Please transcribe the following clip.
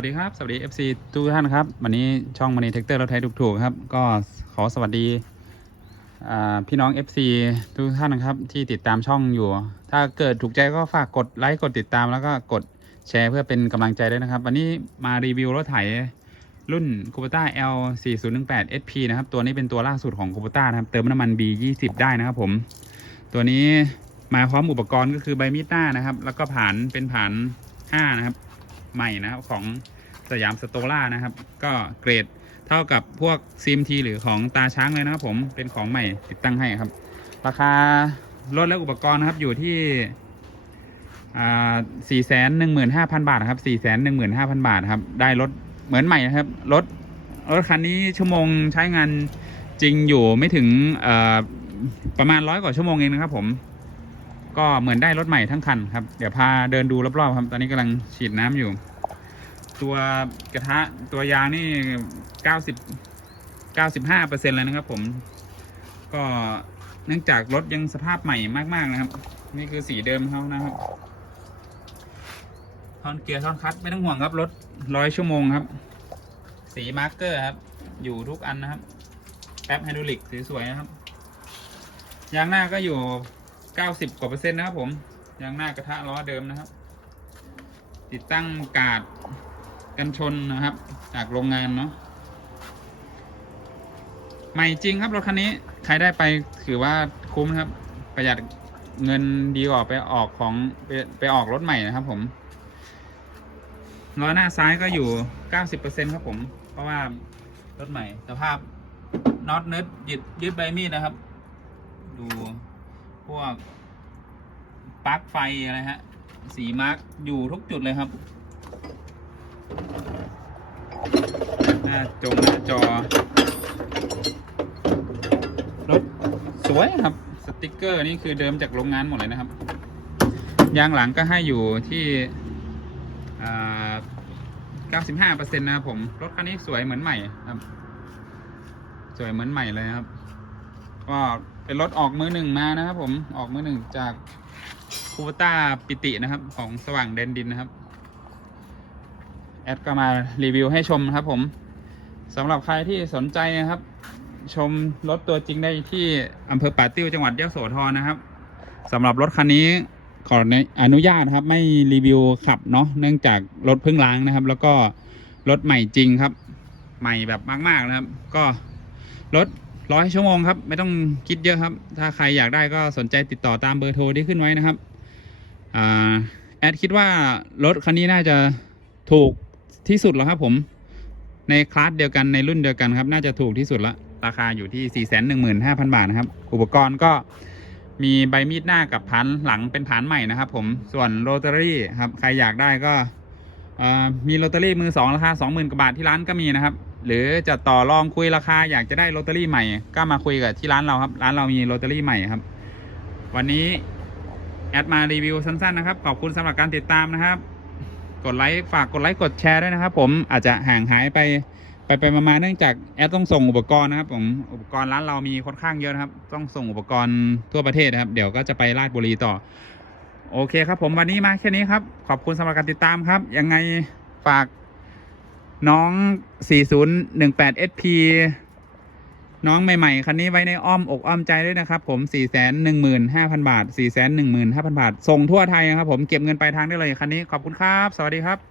วัสดีครับ สวัสดี FC ทุกท่านครับ วันนี้ช่องมันนี่เทคเตอร์รถไทยถูกๆครับ ก็ขอสวัสดีพี่น้อง FC ทุกท่านนะครับ ที่ติดตามช่องอยู่ ถ้าเกิดถูกใจก็ฝากกดไลค์กดติดตามแล้วก็กดแชร์เพื่อเป็นกำลังใจด้วยนะครับ วันนี้มารีวิวรถไถรุ่น c u b e t a L 4 0 1 8 SP นะครับ ตัวนี้เป็นตัวล่าสุดของ c u b e t a นะครับ เติมน้ำมัน B 20ได้นะครับผม ตัวนี้มาพร้อมอุปกรณ์ก็คือใบมีดหน้านะครับ แล้วก็ผ่านเป็นผ่าน5นะครับ ใหม่นะครับของสยามสโตล่านะครับ ก็เกรดเท่ากับพวก CMT หรือของตาช้างเลยนะครับผมเป็นของใหม่ติดตั้งให้ครับ ราคารถและอุปกรณ์นะครับอยู่ที่สี่แสนหนึ่งหมื่นห้าพันบาทครับสี่แสนหนึ่งหมื่นห้าพันบาทครับ ได้รถเหมือนใหม่นะครับ รถรถคันนี้ชั่วโมงใช้งานจริงอยู่ไม่ถึงประมาณร้อยกว่าชั่วโมงเองนะครับผม ก็เหมือนได้รถใหม่ทั้งคันครับ เดี๋ยวพาเดินดูรอบๆครับ ตอนนี้กำลังฉีดน้ำอยู่ ตัวกระทะตัวยางนี่เก้าสิบเก้าสิบห้าเปอร์เซ็นต์เลยนะครับ ผม ก็เนื่องจากรถยังสภาพใหม่มากๆนะครับ นี่คือสีเดิมเขานะครับท่อนเกียร์ท่อนคัตไม่ต้องห่วงครับรถร้อยชั่วโมงครับ สีมาร์กเกอร์ครับ อยู่ทุกอันนะครับแป๊บไฮดรอลิกสวยๆนะครับยางหน้าก็อยู่ 90กว่าเปอร์เซ็นต์นะครับผม ยางหน้ากระทะล้อเดิมนะครับ ติดตั้งกาดกันชนนะครับ จากโรงงานเนาะใหม่จริงครับรถคันนี้ใครได้ไปถือว่าคุ้มครับ ประหยัดเงินดีกว่าไปออกของไปไปออกรถใหม่นะครับ ผมล้อหน้าซ้ายก็อยู่90%ครับผม เพราะว่ารถใหม่สภาพน็อตเนิร์ดยึดยึดใบมีดนะครับ ดู พวกปลั๊กไฟอะไรฮะ สีมาร์กอยู่ทุกจุดเลยครับ หน้าจงหน้าจอ รถสวยครับ สติกเกอร์นี่คือเดิมจากโรงงานหมดเลยนะครับ ยางหลังก็ให้อยู่ที่อ่า95%นะครับผม รถคันนี้สวยเหมือนใหม่ครับ สวยเหมือนใหม่เลยครับ ก็เป็นรถออกมือหนึ่งมานะครับผมออกมือหนึ่งจากคูเปต้าปิตินะครับ ของสว่างเดนดินนะครับ แอดก็มารีวิวให้ชมนะครับผมสำหรับใครที่สนใจนะครับ ชมรถตัวจริงได้ที่อำเภอป่าติ้วจังหวัดยะโสธรนะครับสำหรับรถคันนี้ขออนุญาตครับไม่รีวิวขับเนาะเนื่องจากรถเพิ่งล้างนะครับ แล้วก็รถใหม่จริงครับ ใหม่แบบมาก ๆนะครับ ก็รถ ร้อยชั่วโมงครับ ไม่ต้องคิดเยอะครับ ถ้าใครอยากได้ก็สนใจติดต่อตามเบอร์โทรที่ขึ้นไว้นะครับอแอดคิดว่ารถคันนี้น่าจะถูกที่สุดแล้วครับผม ในคลาสเดียวกันในรุ่นเดียวกันครับ น่าจะถูกที่สุดละราคาอยู่ที่ 4 1 5 0 0 0 บาทนะครับ อุปกรณ์ก็มีใบมีดหน้ากับผานหลังเป็นผานใหม่นะครับ ผมส่วนโรตารี่ครับ ใครอยากได้ก็มีโรตารี่มือสองราคา 20,000กว่าบาทที่ร้านก็มีนะครับ หรือจะต่อรองคุยราคาอยากจะได้โรตารี่ใหม่ ก็มาคุยกับที่ร้านเราครับ ร้านเรามีโรตารี่ใหม่ครับ วันนี้แอดมารีวิวสั้นๆนะครับ ขอบคุณสำหรับการติดตามนะครับ กดไลค์ฝากกดไลค์กดแชร์ด้วยนะครับ ผมอาจจะห่างหายไปไปไปมาๆเนื่องจากแอดต้องส่งอุปกรณ์นะครับ ผมอุปกรณ์ร้านเรามีค่อนข้างเยอะนะครับ ต้องส่งอุปกรณ์ทั่วประเทศนะครับ เดี๋ยวก็จะไปราชบุรีต่อ โอเคครับ ผมวันนี้มาแค่นี้ครับ ขอบคุณสำหรับการติดตามครับ ยังไงฝาก น้อง 4018 SP น้องใหม่ ๆ คันนี้ไว้ในอ้อมอกอ้อมใจด้วยนะครับผม 415,000 บาท 415,000 บาท ส่งทั่วไทยนะครับผม เก็บเงินปลายทางได้เลยคันนี้ ขอบคุณครับ สวัสดีครับ